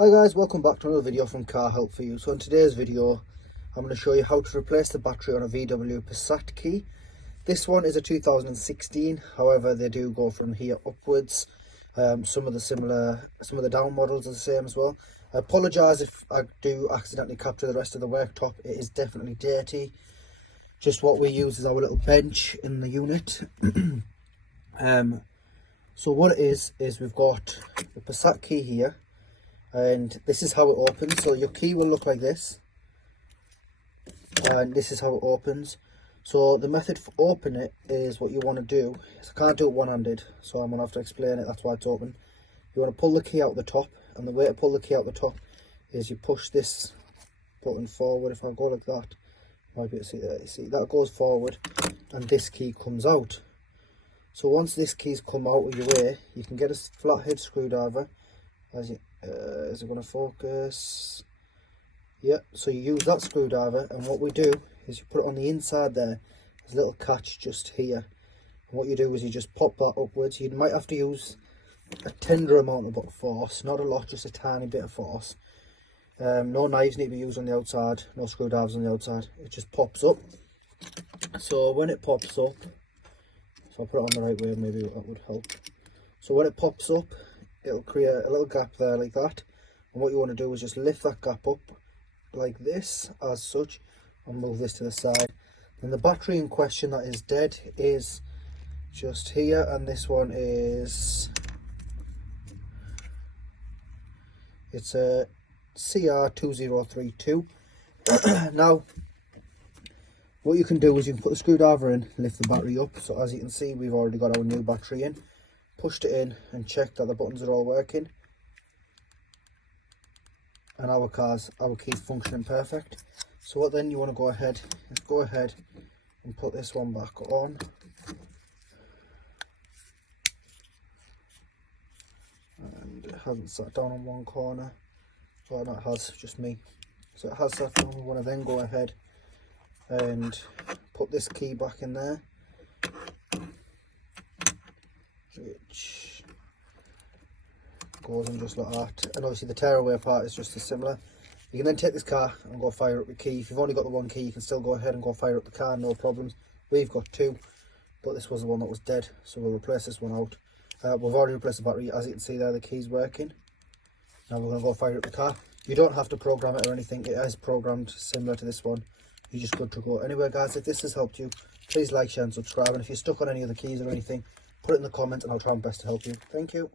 Hi guys, welcome back to another video from Car Help For You. So in today's video I'm going to show you how to replace the battery on a VW Passat key. This one is a 2016, however they do go from here upwards. Some of the down models are the same as well. I apologise if I do accidentally capture the rest of the worktop. It is definitely dirty. Just what we use is our little bench in the unit. So what it is we've got the Passat key here, and this is how it opens. So your key will look like this, and this is how it opens. So the method for opening it is, what you want to do is, I can't do it one-handed, so I'm going to have to explain it, that's why it's open. You want to pull the key out the top, and the way to pull the key out the top is you push this button forward. If I go like that, you might be able to see that. You see that goes forward and this key comes out. So once this key's come out of your way, you can get a flathead screwdriver. Is it going to focus? Yeah, so you use that screwdriver, and what we do is you put it on the inside there. There's a little catch just here, and what you do is you just pop that upwards. You might have to use a tender amount of force, not a lot, just a tiny bit of force. No knives need to be used on the outside, no screwdrivers on the outside. It just pops up. So when it pops up, if I put it on the right way, maybe that would help. So when it pops up, it'll create a little gap there like that, and what you want to do is just lift that gap up like this, as such, and move this to the side. And the battery in question that is dead is just here, and this one is, it's a CR2032. Now what you can do is you can put the screwdriver in, lift the battery up. So as you can see, we've already got our new battery in. Pushed it in and checked that the buttons are all working, and our key's functioning perfect. So what then you want to go ahead and put this one back on. And it hasn't sat down on one corner. Well, no, it has, just me. So it has sat down. We want to then go ahead and put this key back in there, which goes in just like that. And obviously the tearaway part is just as similar. You can then take this car and go fire up your key. If you've only got the one key, you can still go ahead and go fire up the car, no problems. We've got two, but this was the one that was dead, so we'll replace this one out. We've already replaced the battery. As you can see there, the key's working. Now we're going to go fire up the car. You don't have to program it or anything. It is programmed similar to this one. You're just good to go. Anyway guys, if this has helped you, please like, share and subscribe. And if you're stuck on any of the keys or anything, put it in the comments and I'll try my best to help you. Thank you.